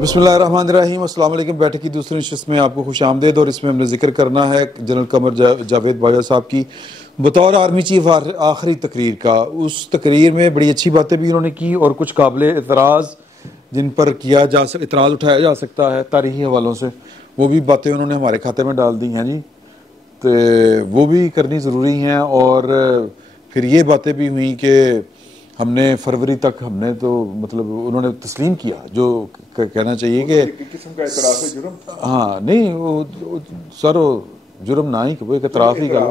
बिस्मिल्लाहिर्रहमानिर्रहीम, अस्सलाम वालेकुम। बैठक की दूसरी नशिस्त में आपको खुश आमदेद। और इसमें हमने जिक्र करना है जनरल कमर जावेद बाजवा साहब की बतौर आर्मी चीफ आखिरी तकरीर का। उस तकरीर में बड़ी अच्छी बातें भी उन्होंने की और कुछ काबिल एतराज़ जिन पर इतराज़ उठाया जा सकता है तारीखी हवालों से, वो भी बातें उन्होंने हमारे खाते में डाल दी हैं जी। तो वो भी करनी ज़रूरी हैं। और फिर ये बातें भी हुई कि हमने फरवरी तक हमने तो मतलब उन्होंने तस्लीम किया जो कहना चाहिए कि किस्म का इतराफ़ है जुर्म। हाँ नहीं वो सर वो जुर्म ना ही वो एक इतराफ़ ही कर।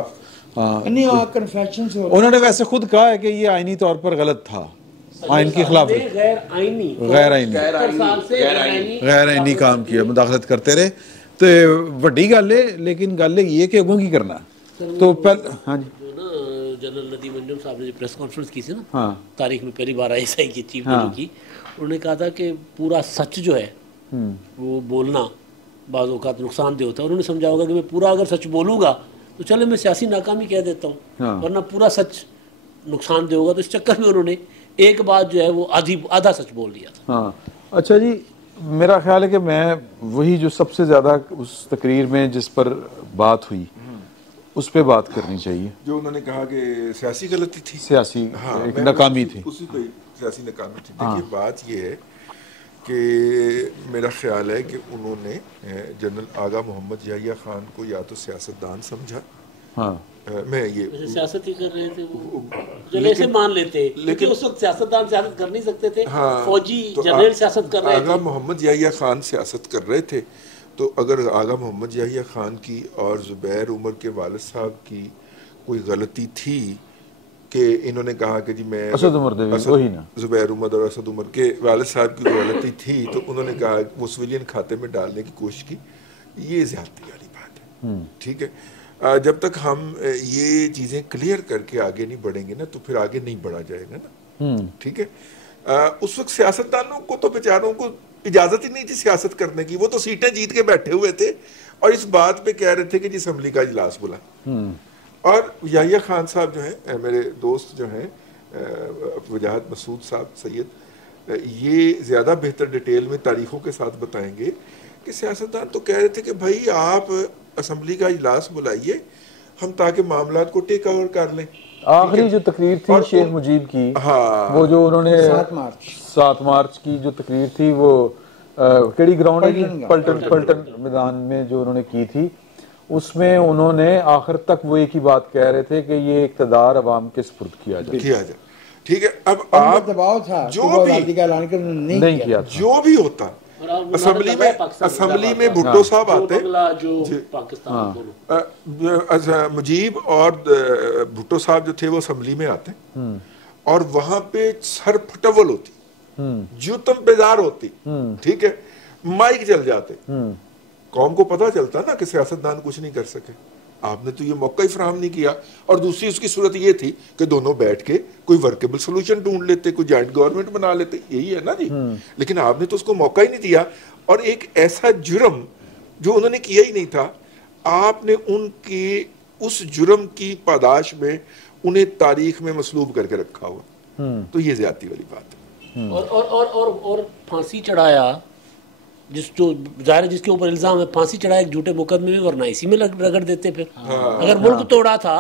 हाँ उन्होंने वैसे खुद कहा है कि ये आईनी तौर पर गलत था, आइन की खिलाफ गैर आईनी काम किया, मुदाखलत करते रहे। तो वड्डी गल है, लेकिन गल ये कि अगों की करना। तो पहले हाँ जी जनरल नदीम अंजुम साहब ने जो प्रेस कॉन्फ्रेंस की थी ना, हाँ तारीख में पहली बार ISI की चीफ की, उन्होंने कहा था कि पूरा सच जो है वो बोलना बाज़ औक़ात नुकसानदेह होता है। उन्होंने समझा होगा कि मैं पूरा अगर सच बोलूँगा तो चले मैं सियासी नाकामी कह देता हूँ, वरना पूरा सच नुकसानदेह होगा। तो इस चक्कर में उन्होंने एक बात जो है वो आधा सच बोल दिया था। हाँ अच्छा जी, मेरा ख्याल है कि मैं वही जो सबसे ज़्यादा उस तकरीर में जिस पर बात हुई उस पे बात करनी चाहिए, जो उन्होंने कहा कि सियासी गलती थी, सियासी एक नाकामी थी, उसी पे सियासी नाकामी थी। देखिए बात ये है कि मेरा ख्याल है कि उन्होंने जनरल आगा मोहम्मद याहिया खान को या तो सियासतदान समझा। हाँ मैं ये सियासत ही कर रहे थे वो, चले से मान लेते, लेकिन उस वक्त सियासतदान सियासत कर नहीं सकते थे। हाँ, फौजी तो जनरल सियासत कर रहे थे। आगा मोहम्मद याहिया खान सियासत कर रहे थे, तो अगर आगा मोहम्मद याहिया खान की और ज़ुबैर उमर के वालिद साहब की कोई गलती थी कि इन्होंने कहा कि जी मैं ज़ुबैर उमर और असद उमर के वालिद साहब की गलती थी, तो उन्होंने कहा वो सिविलियन खाते में डालने की कोशिश की, ये ज़्यादती वाली बात है। ठीक है, जब तक हम ये चीज़ें क्लियर करके आगे नहीं बढ़ेंगे ना, तो फिर आगे नहीं बढ़ा जाएगा ना। ठीक है, उस वक्त सियासतदानों को तो बेचारों को इजाजत ही नहीं थी सियासत करने की। वो तो सीटें जीत के बैठे हुए थे और इस बात पे कह रहे थे कि जी असम्बली का इजलास बुला। और याहिया खान साहब जो हैं, मेरे दोस्त जो हैं वजाहत मसूद साहब सैयद, ये ज़्यादा बेहतर डिटेल में तारीखों के साथ बताएंगे कि सियासतदान तो कह रहे थे कि भाई आप असम्बली का इजलास बुलाइए, हम ताकि मामलात को टेक ओवर कर लें। आखिरी जो तकरीर थी शेख मुजीब की, हाँ, वो जो उन्होंने 7 मार्च की जो तकरीर थी वो केड़ी ग्राउंड है, पलटन मैदान में जो उन्होंने की थी, उसमें उन्होंने आखिर तक वो एक ही बात कह रहे थे कि ये इक़्तिदार अवाम के सुपुर्द किया जाए। ठीक है, अब आप दबाव था जो भी नहीं किया, जो भी होता असम्बली में भुट्टो साहब आते, मुजीब और भुट्टो साहब जो थे वो असम्बली में आते और वहां पे सर फटवल होती, जूतम बेजार होती। ठीक है, माइक जल जाते, कौम को पता चलता ना कि सियासतदान कुछ नहीं कर सके। आपने तो ये मौका ही फराहम नहीं किया। और दूसरी उसकी सूरत ये थी कि दोनों बैठ के कोई वर्केबल सोल्यूशन ढूंढ लेते, कोई जॉइंट गवर्नमेंट बना लेते, यही है ना जी। लेकिन आपने तो उसको मौका ही नहीं दिया। और एक ऐसा जुर्म जो उन्होंने किया ही नहीं था, आपने उनके उस जुर्म की पादाश में उन्हें तारीख में मसलूब करके रखा हुआ, तो ये ज्यादती वाली बात है। और फांसी चढ़ाया जाहिर जिसके ऊपर इल्जाम है, फांसी चढ़ाया एक झूठे मुकदमे में, वरना इसी में रगड़ देते। फिर अगर मुल्क तोड़ा था,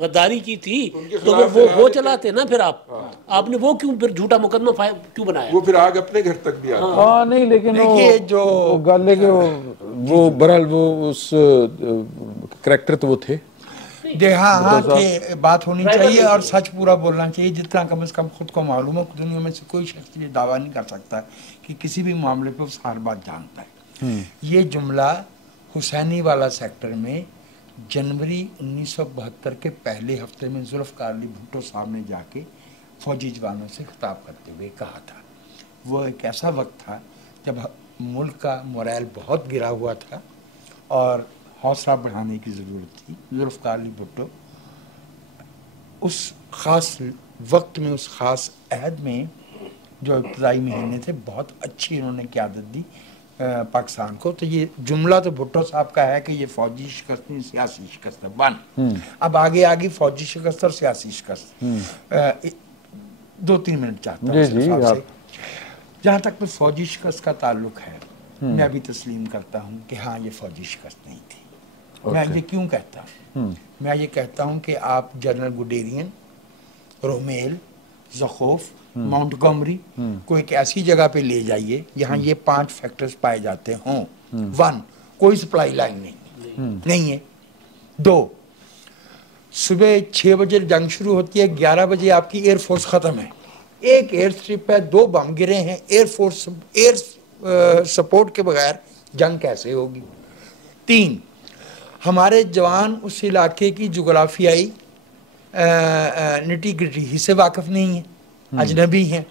गद्दारी की थी, तो वो चलाते ना। फिर आपने वो क्यों फिर झूठा मुकदमा क्यों बनाया? वो फिर आग अपने घर तक भी आता। हाँ नहीं, लेकिन देखिए जो गल है कि वो बहरहाल वो उस करैक्टर तो वो थे। हाँ कि बात होनी चाहिए और सच पूरा बोलना चाहिए, जितना कम से कम खुद को मालूम है। दुनिया में से कोई शख्स ये दावा नहीं कर सकता कि किसी भी मामले पे उस हर बात जानता है। ये जुमला हुसैनी वाला सेक्टर में जनवरी 1972 के पहले हफ्ते में जुल्फ़िकार अली भुट्टो साहब ने जाके फौजी जवानों से खिताब करते हुए कहा था। वो एक ऐसा वक्त था जब मुल्क का मोरल बहुत गिरा हुआ था और हौसला बढ़ाने की ज़रूरत थी। जुल्फ़िकार अली भुट्टो उस ख़ास वक्त में, उस ख़ास अहद में जो इब्तदाई महीने थे, बहुत अच्छी उन्होंने क़यादत दी पाकिस्तान को। तो ये जुमला तो भुट्टो साहब का है कि ये फ़ौजी शिकस्त नहीं, सियासी शिकस्त है। अब आगे फ़ौजी शिकस्त और सियासी शिकस्त 2-3 मिनट चाहता हूँ। जहाँ तक फ़ौजी शिकस्त का ताल्लुक़ है, मैं भी तस्लीम करता हूँ कि हाँ ये फौजी शिकस्त नहीं थी। मैं ये क्यों कहता हूँ? मैं ये कहता हूँ कि आप जनरल गुडेरियन, रोमेल, ज़खौफ, माउंटगोमरी को एक ऐसी जगह पे ले जाइए जहाँ ये 5 फैक्टर्स पाए जाते हों। 1, कोई सप्लाई लाइन नहीं है। 2, सुबह 6 बजे जंग शुरू होती है, 11 बजे आपकी एयरफोर्स ख़त्म है, एक एयर स्ट्रिप है, 2 बम गिरे हैं, एयरफोर्स एयर सपोर्ट के बगैर जंग कैसे होगी? 3, हमारे जवान उस इलाके की जोग्राफियाई निटी ग्रिटी ही से वाकिफ नहीं है, अजनबी हैं।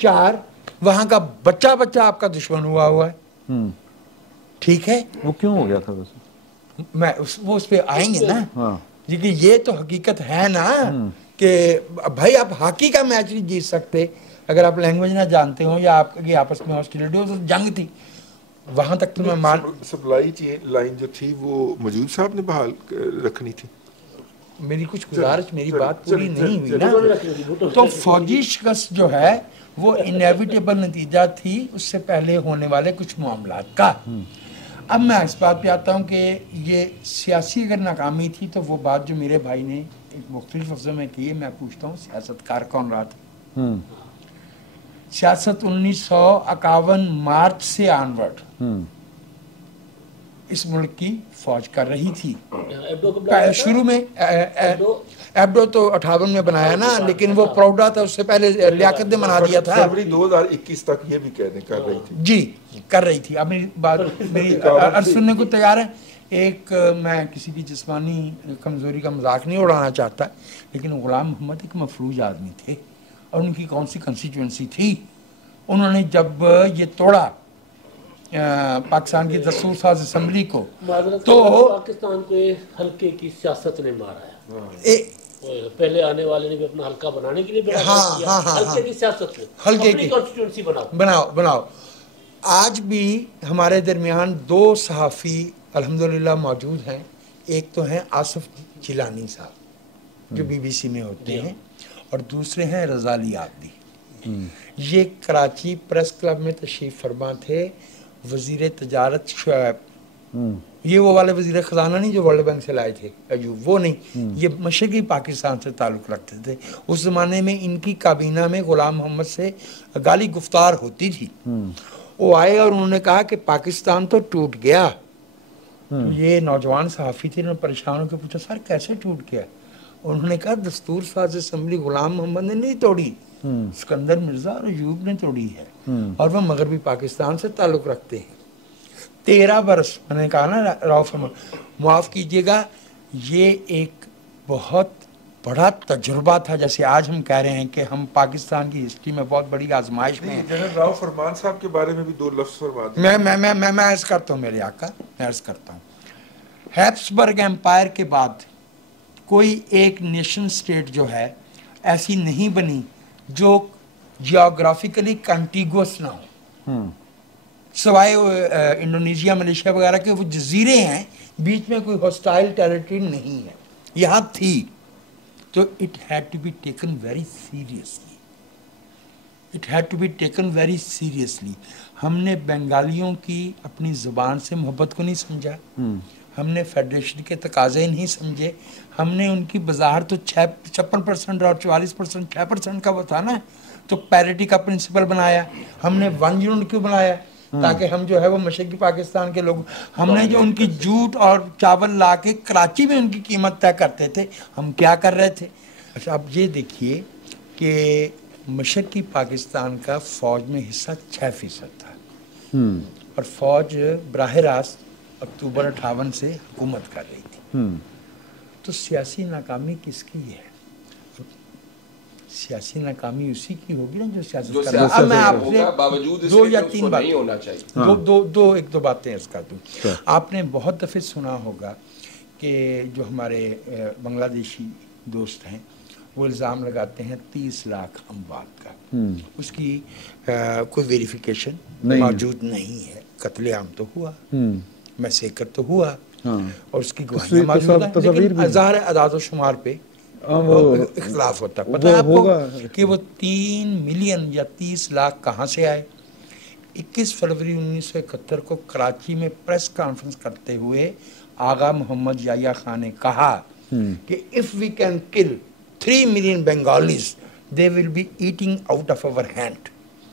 4, वहाँ का बच्चा आपका दुश्मन हुआ है। ठीक है, वो क्यों हो गया था वैसे? वो उस पे आएंगे ना। हाँ। लेकिन ये तो हकीकत है ना कि भाई आप हॉकी का मैच नहीं जीत सकते अगर आप लैंग्वेज ना जानते हो या आपकी आपस में हॉस्टिलिटी हो। तो जंग थी, वहां तक तो मैं मान। सप्लाई लाइन जो थी वो मौजूद साहब ने बहाल रखनी थी। मेरी कुछ गुजारिश, मेरी बात पूरी नहीं हुई ना। तो फौजी शिकस्त जो है वो इनएविटेबल नतीजा थी उससे पहले होने वाले कुछ मामलात का। अब मैं इस बात पे आता हूँ कि ये सियासी अगर नाकामी थी तो वो बात जो मेरे भाई ने एक मुख्तलिफ लफ्ज़ों में की है, मैं पूछता हूँ सियासतकार कौन रहा था? सियासत 1951 मार्च से ऑनवर्ड इस मुल्क की फौज कर रही थी। शुरू में एब्डो तो 58 में बनाया ना, लेकिन वो प्रौढ़ा था, उससे पहले लियाकत ने बना दिया था। फरवरी 2021 तक ये भी कहने कर रही थी जी, कर रही थी। अब मेरी बात अर्ज सुनने को तैयार है। एक मैं किसी की जिस्मानी कमजोरी का मजाक नहीं उड़ाना चाहता, लेकिन गुलाम मोहम्मद एक मफलूज आदमी थे और उनकी कौन सी कंस्टिट्यूंसी थी। उन्होंने जब ये तोड़ा पाकिस्तान की दस्तूर साज असम्बली को, तो पाकिस्तान के हल्के की सियासत ने मारा है। पहले आने वाले ने भी अपना हल्का बनाने के लिए हल्के की सियासत में हल्के की कॉन्स्टिट्यूंसी बनाओ। आज भी हमारे दरमियान 2 सहाफ़ी अल्हम्दुलिल्लाह मौजूद हैं। एक तो हैं आसिफ जिलानी साहब जो BBC में होते हैं, और दूसरे हैं रज़ाली आबदी। ये कराची प्रेस क्लब में तशरीफ़ फरमा थे। वज़ीर तजारत शुएब, ये वो वाले वज़ीर ख़जाना नहीं जो वर्ल्ड बैंक से लाए थे अयूब, वो नहीं, ये मशरक़ी पाकिस्तान से ताल्लुक़ रखते थे। उस ज़माने में इनकी काबीना में ग़ुलाम मोहम्मद से गाली गुफ्तार होती थी। वो आए और उन्होंने कहा कि पाकिस्तान तो टूट गया। तो ये नौजवान सहाफ़ी थे, उन्होंने परेशान होकर पूछा सर कैसे टूट गया? उन्होंने कहा दस्तूर साज असम्बली ग़ुलाम मोहम्मद ने नहीं तोड़ी, सिकंदर मिर्ज़ा और अयूब ने तोड़ी है, और वह मगरबी पाकिस्तान से ताल्लुक़ रखते हैं। 13 बरस, मैंने कहा ना रऊफ़, माफ़ कीजिएगा, ये एक बहुत बड़ा तजुर्बा था। जैसे आज हम कह रहे हैं कि हम पाकिस्तान की हिस्ट्री में बहुत बड़ी आजमाइश में हैं। जनरल राव फरमान साहब के बारे में भी 2 लफ्ज़ फरमा दें। मैं अर्ज़ करता हूँ मेरे आका, मैं अर्ज़ करता हूँ, हैब्सबर्ग एम्पायर के बाद कोई एक नेशन स्टेट जो है ऐसी नहीं बनी जो जियोग्राफिकली कंटिगुअस ना हो, सवाए इंडोनेशिया, मलेशिया वगैरह के वो जजीरे हैं, बीच में कोई हॉस्टाइल टेरिटरी नहीं है। यहाँ थी तो it had to be taken very seriously, it had to be taken very seriously. हमने बंगालियों की अपनी ज़ुबान से मोहब्बत को नहीं समझा, हमने फेडरेशन के तकाज़े नहीं समझे, हमने उनकी बाजार तो 56% और 44% 6% का वो था ना, तो पैरिटी का प्रिंसिपल बनाया। हमने 1 यूनिट क्यों बनाया? ताकि हम जो है वो मशरक़ी पाकिस्तान के लोग, हमने जो उनकी जूट और चावल ला के कराची में उनकी कीमत तय करते थे, हम क्या कर रहे थे? अच्छा अब ये देखिए कि मशरक़ी पाकिस्तान का फ़ौज में हिस्सा 6% था, और फ़ौज बराह रास्त अक्टूबर 58 से हुकूमत कर रही थी। तो सियासी नाकामी किसकी है? सियासी नाकामी उसी की होगी ना जो सियासत कर रहा है। अब मैं आपसे 2 या 3 बातें होना चाहिए, 1-2 बातें इसका दूँ। आपने बहुत दफ़े सुना होगा कि जो हमारे बांग्लादेशी दोस्त हैं वो इल्ज़ाम लगाते हैं 30 लाख अमवात का, उसकी कोई वेरिफिकेशन मौजूद नहीं है। कत्लेआम तो हुआ, मैसेकर तो हुआ, और उसकी गवाहियाँ मौजूद हैं, लेकिन ज़ाहिर है अदाद शुमार पे इख्तिलाफ होता है। पता है आपको कि वो 3 मिलियन या 30 लाख कहाँ से आए? 21 फरवरी 1971 को कराची में प्रेस कॉन्फ्रेंस करते हुए आगा मोहम्मद याह्या खान ने कहा कि if we can kill 3 million Bengalis they will be eating out of our hand.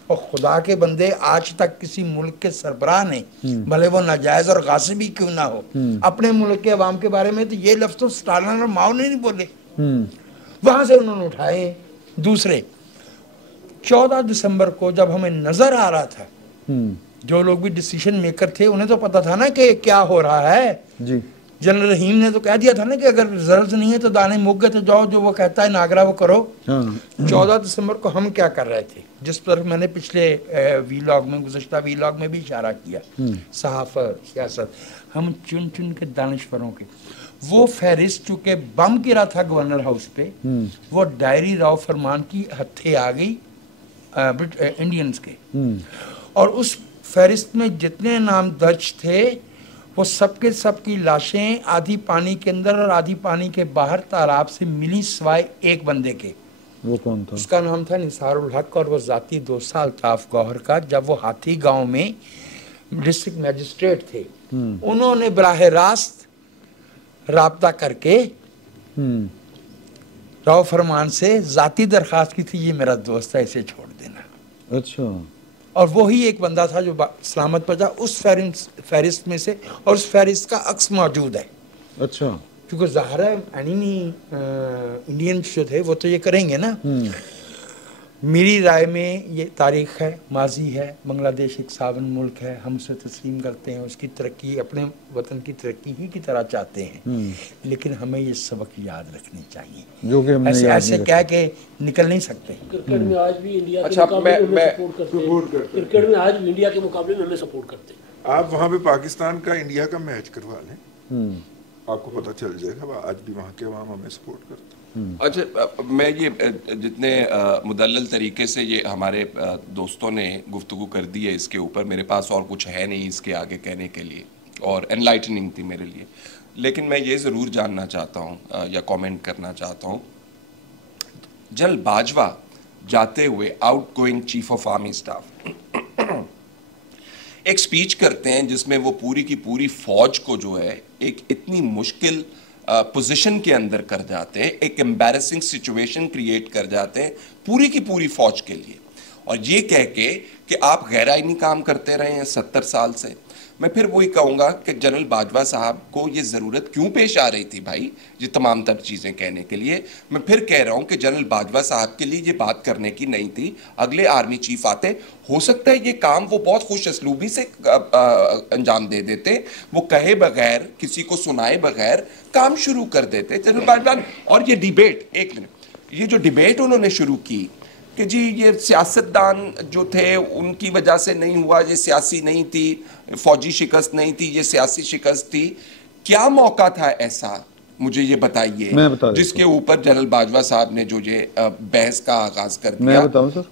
और खुदा के बंदे, आज तक किसी मुल्क के सरबराह ने, भले वो नाजायज और गासिबी क्यों ना हो, अपने मुल्क के अवाम के बारे में तो ये लफ्ज़ तो स्टालिन और माओ ने नहीं बोले, वहां से उन्होंने उठाए। दूसरे 14 दिसंबर को जब हमें नजर आ रहा था, जो लोग भी डिसीजन मेकर थे उन्हें तो पता था ना कि क्या हो रहा है जी। जनरल रहीम ने तो कह दिया था ना कि अगर रिजल्ट नहीं है तो दाने मुक गए तो जाओ, जो वो कहता है नागरा वो करो। 14 दिसंबर को हम क्या कर रहे थे, जिस पर मैंने पिछले वीलॉग में, गुज़श्ता वीलॉग में भी इशारा किया, सहाफ़त, सियासत, हम चुन चुन के दानिश्वरों के वो फहरिस्त, चूंकि बम गिरा था गवर्नर हाउस पे, वो डायरी राव फरमान की हत्थे आ गई इंडियंस के, और उस फहरिस्त में जितने नाम दर्ज थे वो सबके सबकी लाशें आधी पानी के अंदर और आधी पानी के बाहर तालाब से मिली, सिवाय एक बंदे के। वो कौन था? उसका नाम था निसारुल हक, और वो जाती दोस्त अल्ताफ गौहर का। जब वो हाथी गांव में डिस्ट्रिक्ट मैजिस्ट्रेट थे, उन्होंने बराह रास्त राब्ता करके राव फरमान से जाती दरख्वास्त की थी, ये मेरा दोस्त है, इसे छोड़ देना। अच्छा। और वही एक बंदा था जो सलामत बचा उस फहरिस्त में से, और उस फहरिस्त का अक्स मौजूद है। अच्छा। क्योंकि ज़ाहिर है इंडियंस जो थे वो तो ये करेंगे ना। मेरी राय में ये तारीख है, माजी है, बांग्लादेश एक सावन मुल्क है, हम उसे तस्लीम करते हैं, उसकी तरक्की अपने वतन की तरक्की ही की तरह चाहते हैं, लेकिन हमें ये सबक याद रखने चाहिए, जो कि हम ऐसे कह के निकल नहीं सकते। क्रिकेट में आज भी इंडिया के मुकाबले में सपोर्ट करते हैं, क्रिकेट में आज भी इंडिया के मुकाबले में हमें सपोर्ट करते हैं। आप वहाँ पे पाकिस्तान का इंडिया का मैच करवा लें, आपको पता चल जाएगा आज भी वहाँ के अवाम हमें सपोर्ट करते हैं। अच्छा, मैं ये जितने मुदल्लल तरीके से ये हमारे दोस्तों ने गुफ्तगू कर दी है इसके ऊपर, मेरे पास और कुछ है नहीं इसके आगे कहने के लिए, और एनलाइटनिंग थी मेरे लिए, लेकिन मैं ये ज़रूर जानना चाहता हूँ या कमेंट करना चाहता हूँ। जनरल बाजवा जाते हुए, outgoing chief of army staff, एक स्पीच करते हैं जिसमें वो पूरी की पूरी फौज को जो है एक इतनी मुश्किल पोजीशन के अंदर कर जाते हैं, एक एम्बैरेसिंग सिचुएशन क्रिएट कर जाते हैं पूरी की पूरी फौज के लिए, और ये कह के कि आप गैर आईनी काम करते रहे हैं 70 साल से। मैं फिर वही कहूँगा कि जनरल बाजवा साहब को ये ज़रूरत क्यों पेश आ रही थी भाई ये तमाम तर चीज़ें कहने के लिए। मैं फिर कह रहा हूँ कि जनरल बाजवा साहब के लिए ये बात करने की नहीं थी, अगले आर्मी चीफ आते, हो सकता है ये काम वो बहुत खुश असलूबी से अंजाम दे देते, वो कहे बगैर, किसी को सुनाए बगैर काम शुरू कर देते जनरल बाजवा। और ये डिबेट, एक मिनट, ये जो डिबेट उन्होंने शुरू की कि जी ये सियासतदान जो थे उनकी वजह से नहीं हुआ, ये सियासी नहीं थी, फौजी शिकस्त नहीं थी, ये सियासी शिकस्त थी, क्या मौका था ऐसा, मुझे ये बताइए, जिसके ऊपर जनरल बाजवा साहब ने जो ये बहस का आगाज कर दिया। मैं बताऊं सर?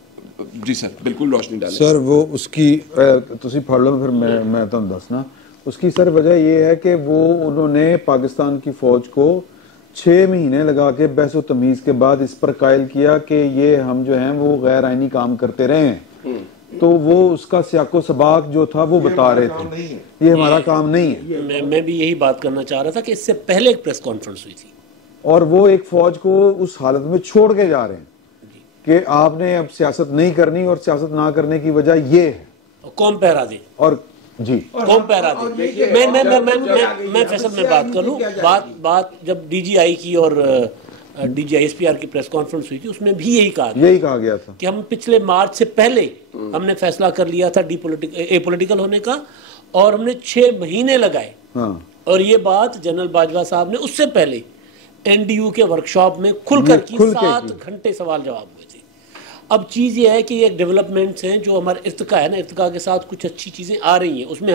जी सर, बिल्कुल रोशनी डालें सर। वो उसकी तुसी पढ़ लो, फिर मैं तुम दसना। उसकी सर वजह ये है कि वो उन्होंने पाकिस्तान की फौज को 6 महीने लगा के बहस व तमीज के बाद इस पर कायल किया कि ये हम जो हैं वो गैर आईनी काम करते रहे हैं, तो वो उसका सियाको सबाक जो था वो बता रहे थे, ये हमारा काम नहीं है। मैं भी यही बात करना चाह रहा था कि इससे पहले एक प्रेस कॉन्फ्रेंस हुई थी, और वो एक फौज को उस हालत में छोड़ के जा रहे हैं कि आपने अब सियासत नहीं करनी, और सियासत ना करने की वजह ये है कौन पहरा दे, और जी कौन पहरा दे। मैं फैसल में बात कर लूँ, बात जब DGI की और DGI-SPR की प्रेस कॉन्फ्रेंस हुई थी, उसमें भी यही कहा गया था कि हम पिछले मार्च से पहले हमने फैसला कर लिया था एपॉलिटिकल होने का, और हमने 6 महीने लगाए। और ये बात जनरल बाजवा साहब ने उससे पहले NDU के वर्कशॉप में खुलकर की, 7 घंटे सवाल जवाब हुए थे। अब चीज़ ये है कि ये डेवलपमेंट्स हैं जो हमारे इर्तिका है ना, इर्तिका के साथ कुछ अच्छी चीज़ें आ रही हैं, उसमें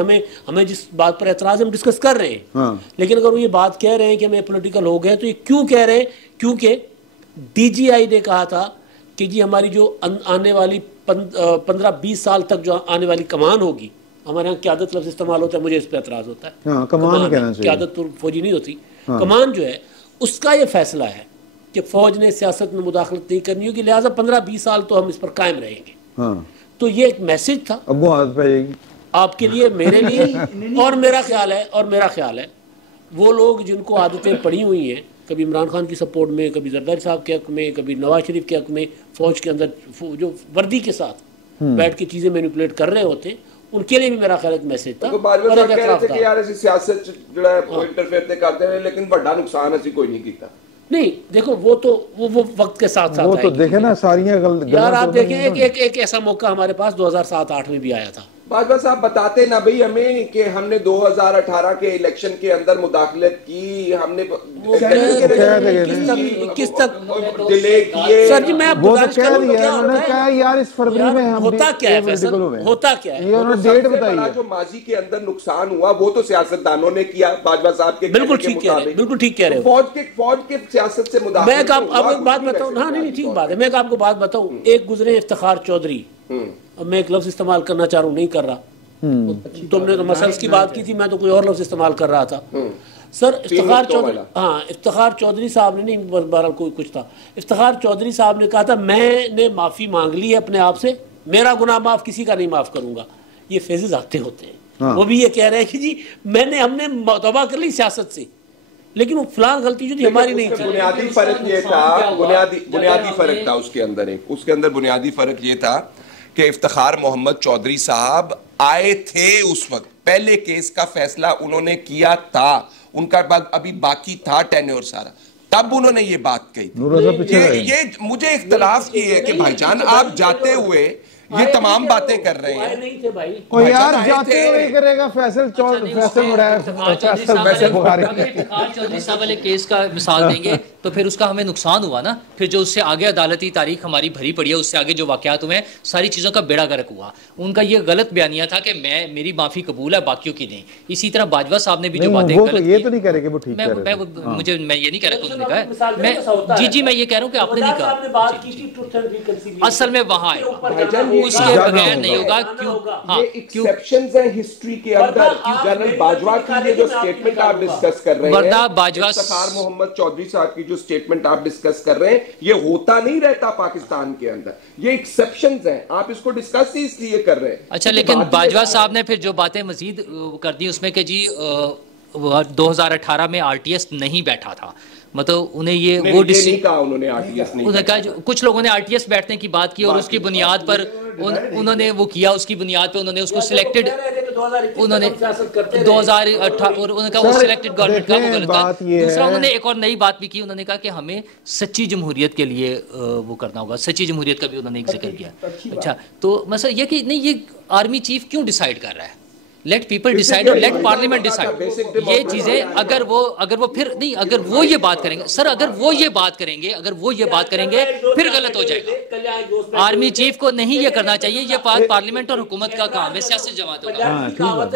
हमें जिस बात पर एतराज़ हम डिस्कस कर रहे हैं। लेकिन अगर वो ये बात कह रहे हैं कि हमें पॉलिटिकल हो गए, तो ये क्यों कह रहे हैं? क्योंकि DGI ने कहा था कि जी हमारी जो आने वाली 15-20 साल तक जो आने वाली कमान होगी, हमारे यहाँ क़यादत लफ्ज़ इस्तेमाल होता है, मुझे इस पर एतराज़ होता है, कमान कहना चाहिए, क़यादत तो फौजी नहीं होती, कमान जो है उसका ये फैसला है कि फ़ौज ने सियासत में मुदाखलत नहीं करनी होगी, लिहाजा 15-20 साल तो हम इस पर कायम रहेंगे। तो ये एक मैसेज था अब वो आदत पड़ जाएगी आपके लिए, मेरे लिए, और मेरा ख्याल है वो लोग जिनको आदतें पड़ी हुई हैं, कभी इमरान खान की सपोर्ट में, कभी जरदारी साहब के हक में, कभी नवाज शरीफ के हक में, फौज के अंदर जो वर्दी के साथ बैठ के चीज़ें मैनिपुलेट कर रहे होते, उनके लिए भी मेरा ख्याल एक मैसेज था। और एक एतराफ़ था कि यार ऐसी सियासत जो है वो इंटरफेयर ते करते हैं, लेकिन बड़ा नुकसान ऐसी कोई नहीं किया। नहीं देखो वो तो वो वक्त के साथ साथ वो तो देखे ना सारियां यार आप देखें एक ऐसा मौका हमारे पास 2007-8 में भी आया था। बाजवा साहब बताते ना भाई हमें कि हमने 2018 के इलेक्शन के अंदर मुदाखलत की, हमने किस तक डिले किए। सर जी मैं गुजारिश करूंगा, क्या उन्होंने कहा यार इस फरवरी में हम होता क्या है फैसल, होता क्या है, ये उन्होंने डेट बताई है। जो माजी के अंदर नुकसान हुआ वो तो सियासतदानों ने किया, बाजवा साहब के बिल्कुल ठीक कह रहे हैं, बिल्कुल ठीक कह रहे हो। फौज के सियासत से मुदाखलत। मैं आपको एक बात बताऊं, हाँ नहीं ठीक बात है, मैं आपको बात बताऊं, एक गुजरे इफ्तिखार चौधरी, अब मैं एक लफ्ज इस्तेमाल करना चाह रहा हूँ, नहीं कर रहा, तुमने तो मसल्स की बात की थी, मैं तो कोई और लफ्ज इस्तेमाल कर रहा था। सर इफ्तिखार चौधरी, हाँ इफ्तिखार चौधरी साहब ने, नहीं बहरहाल कोई कुछ था, इफ्तिखार चौधरी साहब ने कहा था मैंने माफ़ी मांग ली है अपने आप से, मेरा गुनाह माफ़ किसी का नहीं माफ़ करूंगा। ये फेजेस आते होते हैं। वो भी ये कह रहे हैं कि जी हमने तौबा कर ली सियासत से, लेकिन वो फलां गलती जो थी हमारी नहीं थी। बुनियादी फर्क ये था, बुनियादी फर्क था उसके अंदर बुनियादी फर्क ये था कि इफ्तिखार मोहम्मद चौधरी साहब आए थे उस वक्त, पहले केस का फैसला उन्होंने किया था, उनका अभी बाकी था टेन्योर सारा, तब उन्होंने ये बात कही थी। ये मुझे इख्तलाफ की है कि भाईजान आप जाते हुए ये तमाम बातें कर रहे हैं, नहीं थे भाई, ओ यार जाते हुए करेगा फैसल चौधरी साहब वाले केस का मिसाल देंगे तो फिर उसका हमें नुकसान हुआ ना, फिर जो उससे आगे अदालती तारीख हमारी भरी पड़ी है, उससे आगे जो वाकयात हुए हैं सारी चीज़ों का बेड़ा गर्क हुआ। उनका ये गलत बयानिया था कि मेरी माफ़ी कबूल है बाकियों की नहीं। इसी तरह बाजवा साहब ने भी जो बातें गलत ये तो नहीं कह रहे कि वो ठीक है, मैं ये नहीं कह रहा कि उन्होंने कहा, मैं जी मैं ये कह रहा हूँ कि आपने नहीं कहा, असल में वहाँ आएगा, उसके बगैर नहीं होगा। क्यों एक्सेप्शंस हैं हिस्ट्री के अंदर। जनरल बाजवा की ये जो स्टेटमेंट आप डिस्कस कर रहे हैं, बाजवा इफ्तिखार मोहम्मद चौधरी साहब की जो स्टेटमेंट आप डिस्कस कर रहे हैं, ये होता नहीं रहता पाकिस्तान के अंदर, ये एक्सेप्शंस हैं, आप इसको डिस्कस ही इसलिए कर रहे हैं। अच्छा, लेकिन बाजवा साहब ने फिर जो बातें मजीद कर दी उसमें कि जी 2018 में आरटीएस नहीं बैठा था, मतलब उन्हें ये वो नहीं कहा उन्होंने आरटीएस नहीं, उन्होंने कहा कुछ लोगों ने आरटीएस बैठने की बात की और उसकी बुनियाद पर उन्होंने वो किया, उसकी बुनियाद पर उन्होंने उसको सिलेक्टेड, उन्होंने 2018 और उन्होंने कहा वो सिलेक्टेड गवर्नमेंट का वो गलत था। दूसरा उन्होंने एक और नई बात भी की, उन्होंने कहा कि हमें सच्ची जमहूरियत के लिए वो करना होगा, सच्ची जमहूरियत का भी उन्होंने एक जिक्र किया। अच्छा, तो मसला ये कि नहीं, ये आर्मी चीफ क्यों डिसाइड कर रहा है? Let people decide, let parliament decide. ये चीजें अगर वो फिर नहीं, अगर वो ये बात करेंगे सर, अगर वो ये बात करेंगे फिर गलत हो जाएगा। आर्मी चीफ को नहीं ये करना चाहिए, ये पार्लियामेंट और हुकूमत का काम है, सियासत जमातों का।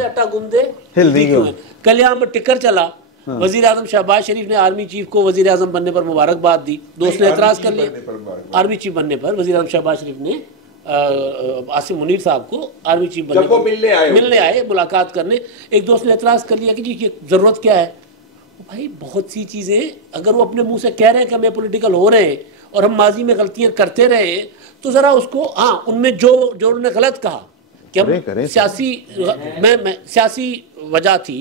अट्टा गुंदे कल यहाँ पर टिकर चला, वजीर आजम शहबाज शरीफ ने आर्मी चीफ को वजीर आजम बनने पर मुबारकबाद दी, दोस्त ने एतराज कर लिया। आर्मी चीफ बनने पर वजीर आजम शहबाज शरीफ ने आसिम मुनीर साहब को आर्मी चीफ बनने को मिलने आए मुलाकात करने, एक दोस्त ने एतराज़ कर लिया कि जी ये ज़रूरत क्या है। भाई बहुत सी चीज़ें अगर वो अपने मुंह से कह रहे हैं कि हम पॉलिटिकल हो रहे हैं और हम माजी में गलतियां करते रहे, तो ज़रा उसको, हाँ उनमें जो उन्होंने गलत कहा कि हम सियासी वजह थी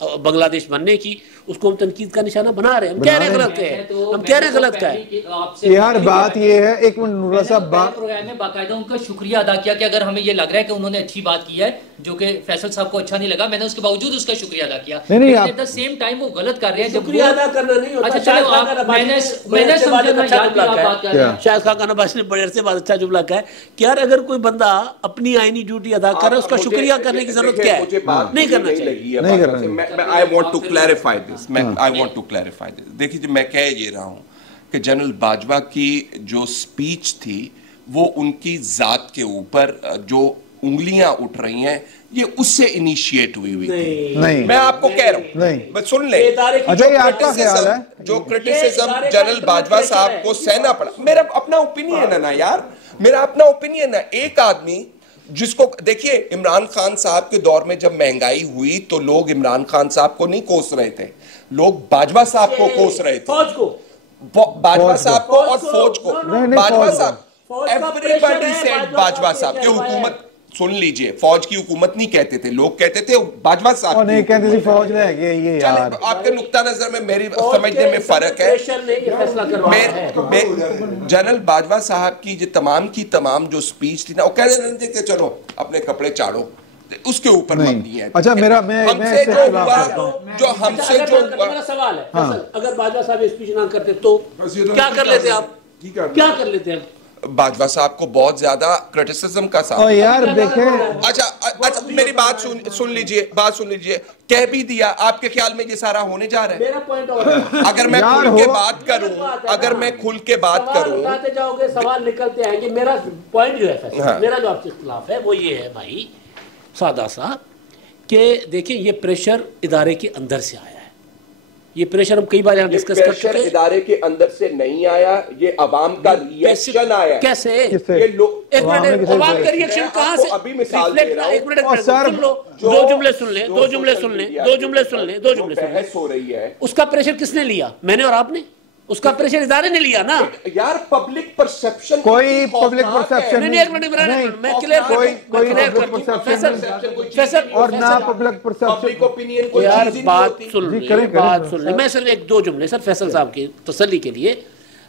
बांग्लादेश बनने की, उसको हम तनकीद का निशाना बना रहे हैं, हम कह रहे हैं गलत है, हम कह रहे हैं गलत का है। यार बात ये है, एक मिनट नूरा साहब, प्रोग्राम में बाकायदा उनका शुक्रिया अदा किया कि अगर हमें ये लग रहा है कि उन्होंने अच्छी बात की है जो कि फैसल साहब को अच्छा नहीं लगा, मैंने उसके बावजूद उसका शुक्रिया अदा किया। एट द सेम टाइम वो गलत कर रहे हैं, शुक्रिया अदा करना नहीं होता। अच्छा चलो, मैंने शायद खान अब्बास ने बड़े अरसे बाद अच्छा जुमला कहा कि यार अगर कोई बंदा अपनी आईनी ड्यूटी अदा करे, उसका शुक्रिया करने की जरूरत क्या है? नहीं करना चाहिए। I want to clarify this, देखिए मैं कह ये रहा हूं कि जनरल बाजवा की जो स्पीच थी वो उनकी जात के ऊपर जो उंगलियां उठ रही हैं ये उससे इनिशिएट हुई थी। नहीं, मैं आपको कह रहा हूं, सुन ले, जो क्रिटिसिज्म जनरल बाजवा साहब को सहना पड़ा, मेरा अपना ओपिनियन है ना यार, मेरा अपना ओपिनियन है। एक आदमी जिसको देखिए, इमरान खान साहब के दौर में जब महंगाई हुई तो लोग इमरान खान साहब को नहीं कोस रहे थे, लोग बाजवा साहब को कोस रहे थे, बाजवा साहब को और फौज को। एवरीबॉडी सेड बाजवा साहब की हुकूमत, सुन लीजिए, फौज की हुकूमत नहीं कहते थे, लोग कहते थे बाजवा साहब नहीं कहते थे फौज ले गए ये यार। आपके नुक्ता नजर में मेरी समझने में फर्क है। जनरल बाजवा साहब की जो तमाम जो स्पीच थी ना, वो कह रहे थे कि चलो अपने कपड़े चाड़ो, उसके ऊपर मबनी है। अच्छा मेरा मैं हमसे जो मेरा सवाल है, अगर बाजवा साहब स्पीच ना करते तो क्या कर लेते आप? क्या कर लेते हैं? बाजवा साहब को बहुत ज्यादा क्रिटिसिज्म का सामना यार देखे। अच्छा मेरी बात सुन लीजिए, कह भी दिया। आपके ख्याल में ये सारा होने जा रहा है? मेरा पॉइंट और है। अगर मैं खुल के बात करूं, बताते जाओगे सवाल निकलते आएंगे। मेरा पॉइंट जो है, मेरा जो आपके खिलाफ है वो ये है भाई, सादा सा, कि देखिए ये प्रेशर इदारे के अंदर से आया है। ये प्रेशर हम कई बार यहाँ डिस्कस कर चुके हैं। इदारे के अंदर से नहीं आया, ये अवाम का रिएक्शन आया। कैसे? ये लोग एक मिनट, अवाम का रिएक्शन कहाँ से? अभी मिसाल दे रहा हूं। एक मिनट सुन लो, दो जुमले सुन ले। हो रही है, उसका प्रेशर किसने लिया? मैंने और आपने? उसका प्रेशर इदारे ने लिया ना यार। पब्लिक परसेप्शन, कोई पब्लिक परसेप्शन नहीं। एक मिनट मैं क्लियर और ना पब्लिक परसेप्शन ओपिनियन। यार बात सुन ले। मैं सिर्फ एक दो जुमले सर फैसल साहब की तसल्ली के लिए।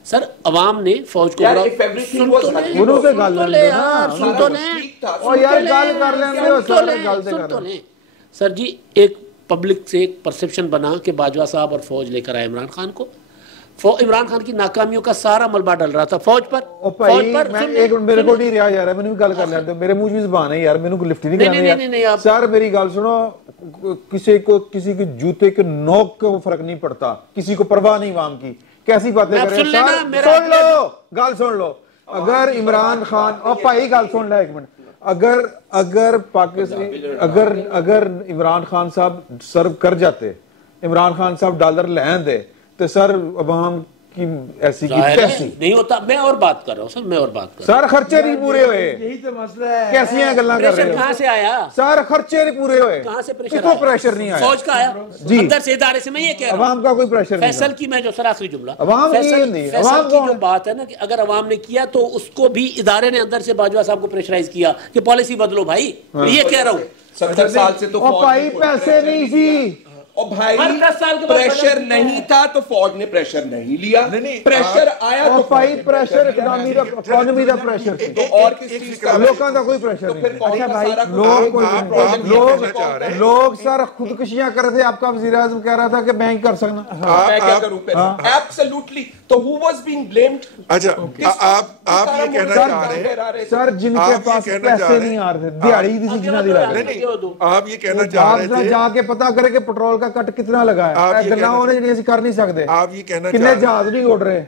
सर अवाम ने फौज को सर जी एक पब्लिक से एक परसेप्शन बना कि बाजवा साहब और फौज लेकर आए इमरान खान को। इमरान खान की नाकामियों का सारा मलबा डल रहा था फौज पर। एक मेरे को नहीं रिया जा रहा, मैंने भी गल कर लेते हो। मेरे मुंह में जुबान है यार, मैंने को लिफ्ट नहीं करना। सर मेरी गल सुनो, किसी के जूते के नोक को फर्क नहीं पड़ता, किसी को परवाह नहीं वाम की। कैसी बातें कर रहे हैं? सुन लो, गल सुन लो। अगर इमरान खान और भाई गल सुन लो एक मिनट, अगर पाकिस्तान अगर इमरान खान साहब सर्व कर जाते, इमरान खान साहब डॉलर लैन दे, तो सर अवाम की ऐसी की तैसी नहीं होता। मैं और बात कर रहा हूँ सर, मैं और बात कर सर खर्चे नहीं पूरे हुए। यही तो मसला है। कैसी गल्लां कर रहे हो? कहाँ से आया सर? खर्चे नहीं पूरे हुए। कहाँ से प्रेशर नहीं आया? फौज का आया जी, अंदर से इदारे से। मैं ये कह रहा हूँ अवाम का कोई प्रेशर नहीं। फैसल की मैं जो सर आखिरी जुमला, अवाम की जो बात है ना कि अगर अवाम ने किया तो उसको भी इदारे ने अंदर से बाजवा साहब को प्रेशराइज किया कि पॉलिसी बदलो भाई। ये कह रहा हूँ 70 साल से तो भाई पैसे नहीं थी और भाई प्रेशर नहीं था तो फौज ने प्रेशर नहीं लिया। प्रेशर आया तो भाई प्रेशर इकोनॉमी का प्रेशर तो और लोगों का कोई प्रेशर नहीं। अच्छा भाई लोग सर खुदकुशियां कर रहे थे, आपका वज़ीर आज़म कह रहा था कि मैं ही कर सकना। मैं क्या करूं? एब्सोल्युटली। तो हु वाज बीइंग ब्लेम्ड? अच्छा आप ये कहना चाह रहे हैं सर जिनके पास पैसे नहीं आ रहे थे, दिहाड़ी दी जिना दिला रहे, नहीं आप ये कहना चाह रहे थे जाके पता करे कि पेट्रोल का कट कितना लगा है। आप ये कर नहीं सकते। आप ये कहना कितने जहाज नहीं उड़ रहे।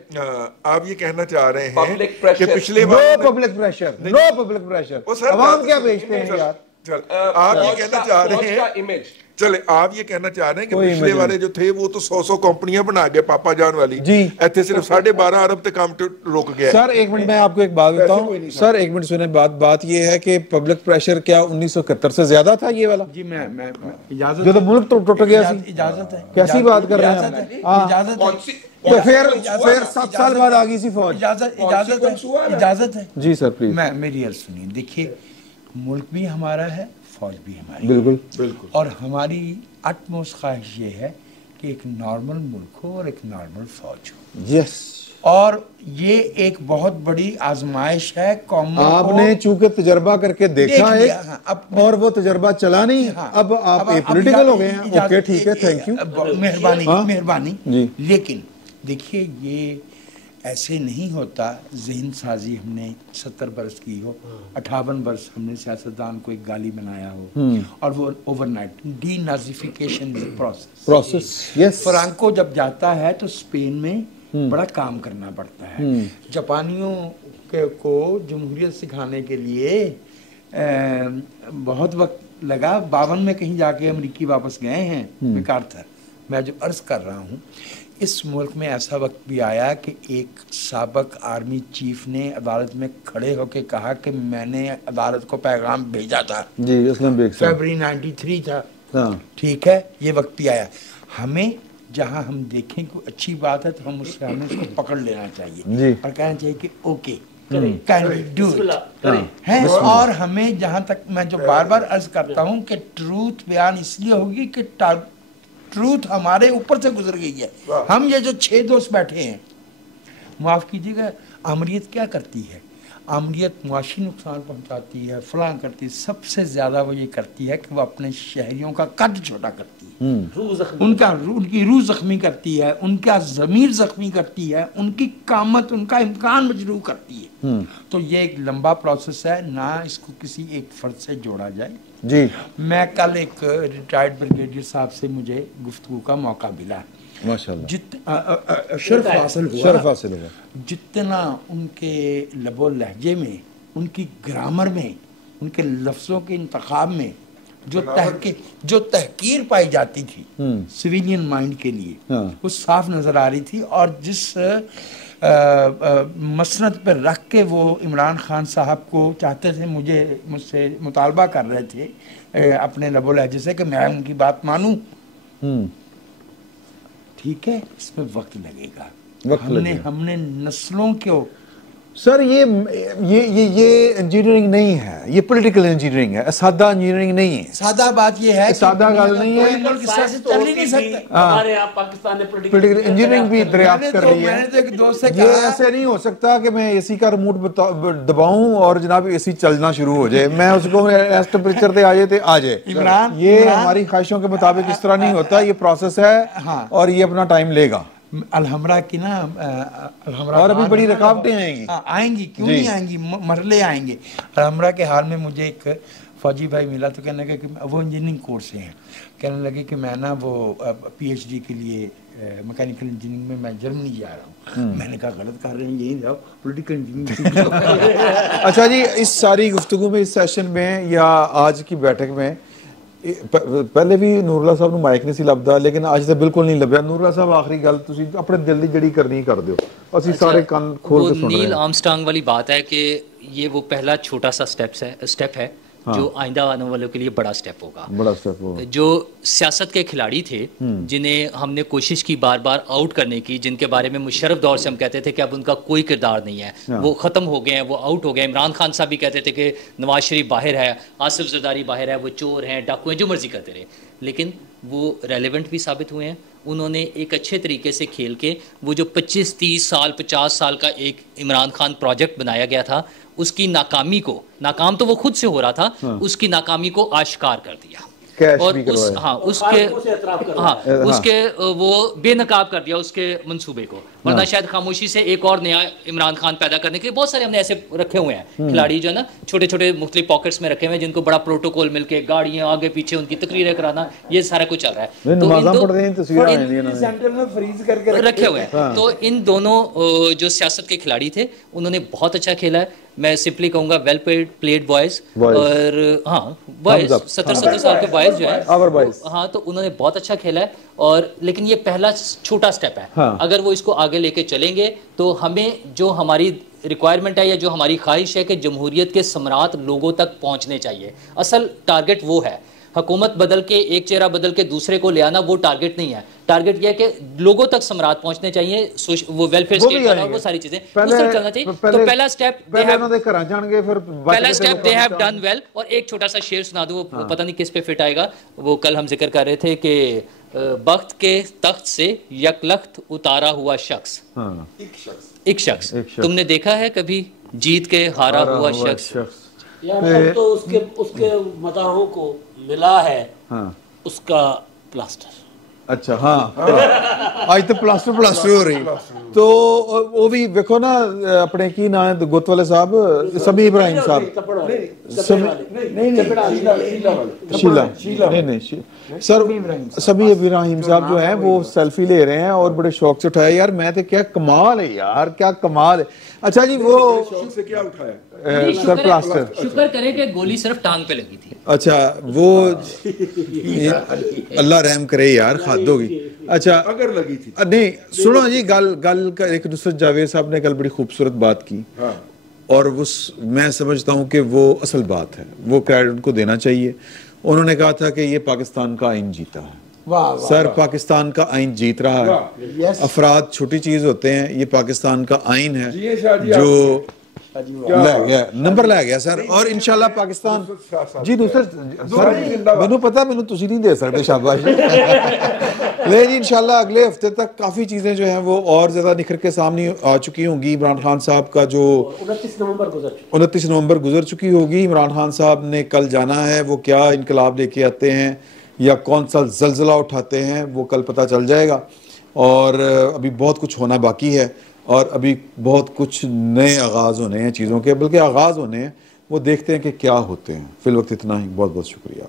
आप ये कहना चाह रहे हैं कि पिछले नो पब्लिक प्रेशर अवाम क्या बेचते हैं यार। आप ये कहना चाह रहे हैं चले आप ये कहना चाह रहे हैं कि पिछले वाले जो थे वो तो 100 कंपनियां बना गए पापा जान वाली जी, ऐसे सिर्फ 12.5 अरब तक काम रुक गया। सर एक मिनट मैं आपको एक बात बताऊं सर, एक मिनट सुने। बात ये है कि पब्लिक प्रेशर क्या 1971 से ज्यादा था ये वाला? जी मैं इजाजत, जो तो मुल्क तो टूट गया। इजाजत है, कैसी बात कर रहे हैं? तो फिर 7 साल बाद आ गई सी फौज। इजाजत है जी सर प्लीज। मेरी अर्ज सुनिए। देखिए मुल्क भी हमारा है, फौज भी हमारी। बिल्कुल। और हमारी अटमोस्ट ख्वाहिश ये है कि एक नॉर्मल मुल्क हो और एक नॉर्मल फौज हो। यस। और ये एक बहुत बड़ी आजमाइश है कौमों आपने चूंकि तजर्बा करके देखा है और वो तजर्बा चला नहीं। अब आप पॉलिटिकल हो गए हैं। ओके ठीक है, थैंक यू, मेहरबानी। लेकिन देखिए ये ऐसे नहीं होता। जहन साजी हमने 70 बरस की हो, 58 बरस हमने सियासतदान को एक गाली बनाया हो और वो ओवरनाइट डीनाजिफिकेशन प्रोसेस। यस। फ्रांको जब जाता है तो स्पेन में बड़ा काम करना पड़ता है। जापानियों को जमहूरियत सिखाने के लिए बहुत वक्त लगा। 52 में कहीं जाके अमेरिकी वापस गए हैं मैकार्थर। मैं जो अर्ज कर रहा हूँ, इस मुल्क में ऐसा वक्त भी आया कि एक साबिक आर्मी चीफ ने अदालत में खड़े होकर कहा कि मैंने अदालत को पैगाम भेजा था जी, फरवरी 93 था। ठीक है, ये वक्त भी आया। हमें जहां हम देखें कि अच्छी बात है तो हमें उसको पकड़ लेना चाहिए और कहना चाहिए कि ओके कैंडिडेट है। और हमें जहां तक मैं जो बार बार अर्ज करता हूं कि ट्रूथ बयान इसलिए होगी कि ट्रूथ हमारे ऊपर से गुजर गई है। हम ये जो 6 दोस्त बैठे हैं, माफ कीजिएगा, आमरीत क्या करती है? आमरीत मुआशी नुकसान पहुंचाती है, फलां करती है। सबसे ज्यादा वो ये करती है कि वो अपने शहरियों का कद छोटा करती है, उनकी रूह जख्मी करती है, उनका ज़मीर जख्मी करती है, उनकी कामत, उनका इम्कान मजरूह करती है। तो ये एक लंबा प्रोसेस है, ना इसको किसी एक फर्द से जोड़ा जाए। जी, मैं कल एक रिटायर्ड ब्रिगेडियर साहब से मुझे गुफ्तगू का मौका मिला, माशाल्लाह, शर्फ हासिल हुआ। जितना उनके लबो लहजे में, उनकी ग्रामर में, उनके लफ्ज़ों के इंतखाब में जो तहकीर पाई जाती थी सिविलियन माइंड के लिए, वो साफ नज़र आ रही थी। और जिस मसनद पर रख के वो इमरान खान साहब को चाहते थे, मुझसे मुतालबा कर रहे थे अपने लबो लहजे से कि मैं उनकी बात मानूं। ठीक है, इसमें वक्त लगेगा। हमने नस्लों को, सर ये इंजीनियरिंग नहीं है, ये पॉलिटिकल इंजीनियरिंग है, सादा इंजीनियरिंग नहीं है। सादा बात ये है, सादा गल नहीं है, मुल्क इस तरह से चल ही नहीं सकता। हमारे यहाँ पाकिस्तान ने पॉलिटिकल इंजीनियरिंग भी दरियाफ्त कर रही है। मैंने तो एक दोस्त से ये ऐसे नहीं हो सकता कि मैं एसी का रिमोट दबाऊं और जनाब एसी चलना शुरू हो जाए, मैं उसको एस टेम्परेचर पे आ जाए। इमरान, ये हमारी ख्वाहिशों के मुताबिक इस तरह नहीं होता, ये प्रोसेस है और ये अपना टाइम लेगा। अलहमरा की ना, अलहमरा और अभी बड़ी रुकावटें आएंगी, क्यों नहीं आएंगी, मरले आएंगे। अलहमरा के हाल में मुझे एक फौजी भाई मिला, तो कहने लगे कि वो इंजीनियरिंग कोर्स से हैं, कहने लगे कि मैं ना वो PhD के लिए मैकेनिकल इंजीनियरिंग में मैं जर्मनी जा रहा हूँ। मैंने कहा गलत कर रहे हैं, यही जाओ पॉलिटिकल इंजीनियरिंग। अच्छा जी, इस सारी गुफ्तगू में, इस सेशन में या आज की बैठक में पहले भी ਨੂਰਲਾ ਸਾਹਿਬ ਨੂੰ ਮਾਈਕ ਨਹੀਂ ਸੀ ਲੱਭਦਾ, लेकिन ਅੱਜ ਤੇ ਬਿਲकुल नहीं ਲੱਭਿਆ। ਨੂਰਲਾ ਸਾਹਿਬ, ਆਖਰੀ ਗੱਲ ਤੁਸੀਂ ਆਪਣੇ ਦਿਲ ਦੀ ਜਿਹੜੀ ਕਰਨੀ ਕਰ ਦਿਓ, ਅਸੀਂ ਸਾਰੇ ਕੰਨ ਖੋਲ ਕੇ ਸੁਣ ਰਹੇ ਹਾਂ। नील आर्मस्ट्रांग वाली बात है कि ये वो पहला छोटा सा स्टेप है जो आइंदा आने वालों के लिए बड़ा स्टेप होगा। जो सियासत के खिलाड़ी थे, जिन्हें हमने कोशिश की बार बार आउट करने की, जिनके बारे में मुशर्रफ दौर से हम कहते थे कि अब उनका कोई किरदार नहीं है, वो ख़त्म हो गए हैं, वो आउट हो गए। इमरान खान साहब भी कहते थे कि नवाज शरीफ बाहर है, आसिफ जरदारी बाहर है, वो चोर हैं, डाकू हैं, जो मर्जी करते रहे, लेकिन वो रेलेवेंट भी साबित हुए हैं। उन्होंने एक अच्छे तरीके से खेल के वो जो 25-30 साल 50 साल का एक इमरान खान प्रोजेक्ट बनाया गया था, उसकी नाकामी को, नाकाम तो वो खुद से हो रहा था, उसकी नाकामी को आश्कार कर दिया। और उसके वो बेनकाब कर दिया उसके मंसूबे को, वरना शायद खामोशी से एक और नया इमरान खान पैदा करने के बहुत सारे हमने ऐसे रखे हुए हैं खिलाड़ी, जो है ना छोटे छोटे मुख्तलिफ पॉकेट्स में रखे हुए हैं, जिनको बड़ा प्रोटोकॉल मिलके गाड़ियां आगे पीछे उनकी तकरीरें कराना, ये सारा कुछ चल रहा है। तो रखे हुए हैं। तो इन दोनों जो सियासत के खिलाड़ी थे, उन्होंने बहुत अच्छा खेला है। मैं सिंपली कहूंगा वेल प्लेड बॉयज। और हाँ, बॉयज 70 साल के बॉयज जो है, हाँ, तो उन्होंने बहुत अच्छा खेला है। और लेकिन ये पहला छोटा स्टेप है। अगर वो इसको आगे लेके चलेंगे तो हमें जो हमारी रिक्वायरमेंट है या जो हमारी ख्वाहिश है कि जमहूरियत के सम्राट लोगों तक पहुंचने चाहिए, असल टारगेट वो है। हुकूमत बदल के, एक चेहरा बदल के दूसरे को ले आना वो टारगेट नहीं है। टारगेट यह है कि लोगों तक सम्राट पहुंचने चाहिए, वो वेलफेयर स्टेट और वो सारी चीजें चलना चाहिए। तो पहला step they have done well. और एक छोटा सा शेर सुना दूं, वो पता नहीं किस पे फिट आएगा। वो कल हम जिक्र कर रहे थे कि बख्त के तख्त से यकलख्त उतारा हुआ शख्स, एक शख्स तुमने देखा है कभी जीत के हारा हुआ शख्स? यार तो उसके मदाहों को मिला है उसका प्लास्टर। अच्छा, हाँ, आज तो प्लास्टर हो रही। तो वो भी देखो ना, अपने की ना गुत वाले साहब, समी इब्राहिम साहब, सर समी इब्राहिम साहब जो है वो सेल्फी ले रहे हैं और बड़े शौक से उठाया। यार मैं तो, क्या कमाल है यार, क्या कमाल है। अच्छा जी, वो शौक से क्या उठाया? सर प्लास्टर, शुक्र करें कि गोली सिर्फ टांग पे लगी थी। अच्छा, वो अल्लाह रहम करे यार, हद होगी। अच्छा, अगर लगी थी नहीं, सुनो जी, गल का एक नुसरत जावेद साहब ने कल बड़ी खूबसूरत बात की। और मैं समझता हूँ कि वो असल बात है, वो क्रेडिट उनको देना चाहिए। उन्होंने कहा था कि ये पाकिस्तान का आइन जीता है। सर, पाकिस्तान का आइन जीत रहा है। अफराद छोटी चीज होते हैं, ये पाकिस्तान का आइन है जो ਲੈ ਗਿਆ ਨੰਬਰ ਲੈ ਗਿਆ ਸਰ ਔਰ ਇਨਸ਼ਾਅੱਲਾ ਪਾਕਿस्तान जी नुसरत सर ਮੈਨੂੰ पता ਮੈਨੂੰ ਤੁਸੀਂ नहीं दे सकते शाबाश ले जी इंशाल्लाह अगले हफ्ते तक काफ़ी चीज़ें जो हैं वो और ज़्यादा निखर के सामने आ चुकी होंगी। इमरान खान साहब का जो 29 नवंबर गुजर चुकी होगी। इमरान खान साहब ने कल जाना है, वो क्या इनकलाब लेके आते हैं या कौन सा जलजला उठाते हैं वो कल पता चल जाएगा। और अभी बहुत कुछ होना बाकी है और अभी बहुत कुछ नए आगाज़ होने हैं चीज़ों के, बल्कि आगाज़ होने हैं, वो देखते हैं कि क्या होते हैं। फिल वक्त इतना ही, बहुत बहुत शुक्रिया।